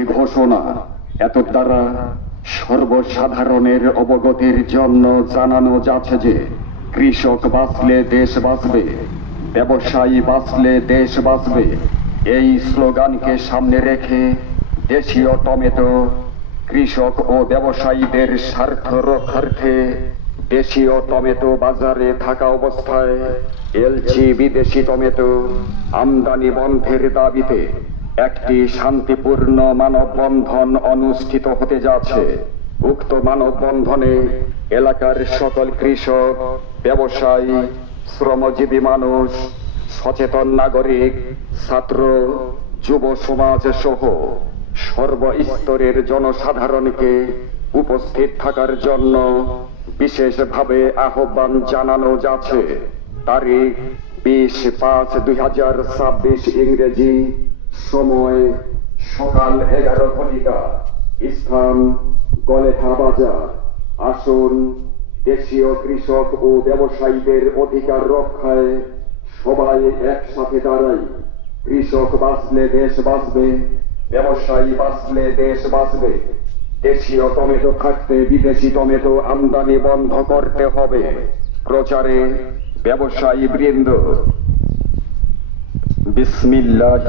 একটি ঘোষণা এত দ্বারা সর্বসাধারণের অবগতির জন্য জানানো যাচ্ছে যে কৃষক বাঁচলে দেশ বাঁচবে, ব্যবসায়ী বাঁচলে দেশ বাঁচবে। এই স্লোগানকে সামনে রেখে দেশীয় টমেটো কৃষক ও ব্যবসায়ীদের স্বার্থ রক্ষার্থে দেশীয় টমেটো বাজারে থাকা অবস্থায় এলচি বিদেশি টমেটো আমদানি বন্ধের দাবিতে একটি শান্তিপূর্ণ মানববন্ধন অনুষ্ঠিত হতে যাচ্ছে। উক্ত মানববন্ধনে এলাকার সকল কৃষক, ব্যবসায়ী, শ্রমজীবী মানুষ, সচেতন নাগরিক, ছাত্র, যুব সমাজ সহ সর্বস্তরের জনসাধারণকে উপস্থিত থাকার জন্য বিশেষভাবে আহ্বান জানানো যাচ্ছে। তারিখ 20-5-2026 ইংরেজি, সময় সকাল 11 ঘটিকা, স্থান গলেথা বাজার। আসুন দেশীয় কৃষক ও ব্যবসায়ীদের অধিকার রক্ষায় সবাই একসাথে দাঁড়াই। কৃষক বাঁচলে দেশ বাঁচবে, ব্যবসায়ী বাঁচলে দেশ বাঁচবে। দেশীয় টমেটো থাকতে বিদেশি টমেটো আমদানি বন্ধ করতে হবে। প্রচারে ব্যবসায়ী বৃন্দ। বিসমিল্লাহ।